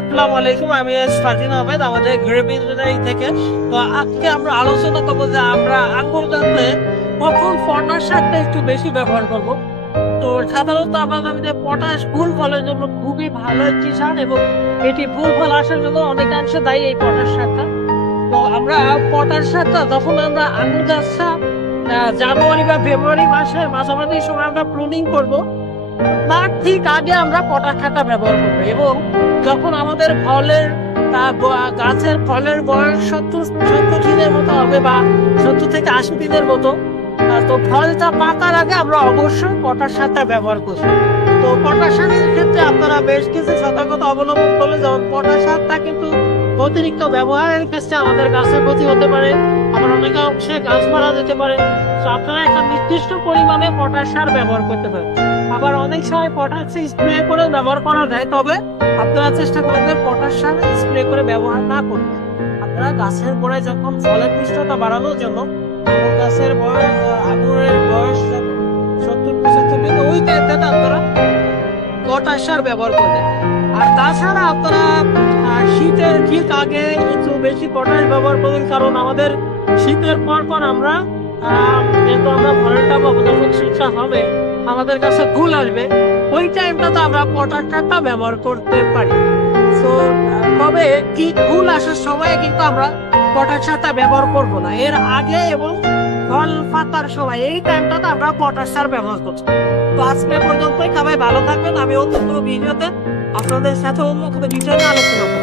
আসসালামু আলাইকুম, আমি ফারদিন আহমেদ আমাদের গ্রেপ ইঞ্জিনিয়ারিং থেকে। তো আজকে আমরা আলোচনা করবো যে আমরা আঙ্গুর গাছে কখন পটাশ সারটা একটু বেশি ব্যবহার করব। তো সাধারণত আমরা জানি যে পটাশ ফুল ফলের জন্য খুবই ভালো একটি সার এবং এটি ফুল ফল আসার জন্য অনেকাংশে দায়ী এই পটাশ সারটা। তো আমরা পটাশ সারটা যখন আমরা আঙ্গুর গাছটা জানুয়ারি বা ফেব্রুয়ারি মাসের মাঝামাঝি সময় আমরা প্রুনিং করব, তার ঠিক আগে আমরা পটাশ সারটা ব্যবহার করবো। এবং যখন আমাদের গাছের ফলের বয়স 70 দিনের মতো হবে বা 70 থেকে 80 দিনের মতো, তো ফলটা পাকার আগে আমরা অবশ্যই পটাশ সারটা ব্যবহার করব। তো পটাশ সারের ক্ষেত্রে আপনারা বেশ কিছু সতর্কতা অবলম্বন করলে, যেমন পটাশ সারটা কিন্তু অতিরিক্ত ব্যবহারের ক্ষেত্রে আমাদের গাছের ক্ষতি হতে পারে, আবার অনেক অংশে গাছ মারা যেতে পারে। তো আপনারা একটা নির্দিষ্ট পরিমাণে পটাশ সার ব্যবহার করতে পারেন। আবার অনেক সময় পটাশ স্প্রে করে ব্যবহার করা যায়, তবে আপনারা চেষ্টা করবেন পটাশ সার স্প্রে করে ব্যবহার না করতে। আপনারা গাছের গোড়ায় যখন ফলের পুষ্টতা বাড়ানোর জন্য আঙুরের বয়স 70-75 দিন, ওই টাইমটাতে আপনারা পটাশ সার ব্যবহার করবেন। আর তাছাড়া আপনারা শীতের ঠিক আগে একটু বেশি পটাশ ব্যবহার করবেন, কারণ আমাদের শীতের পর আমরা যেহেতু আমরা ফলনটা পাবো, যখন শীতটা হবে আমাদের কাছে ফুল আসবে, ওই টাইমটাতে আমরা পটাশ সারটা ব্যবহার করতে পারি। তো তবে কি ফুল আসার সময় কিন্তু আমরা পটাশ সারটা ব্যবহার করব না, এর আগে এবং ফল পাতার সময় এই টাইমটাতে আমরা পটাশ সার ব্যবহার করছি। তো আজকে পর্যন্তই, সবাই ভালো থাকবেন। আমি অন্য কোনো ভিডিওতে আপনাদের সাথে অন্য কোনো বিষয় নিয়ে আলোচনা করব।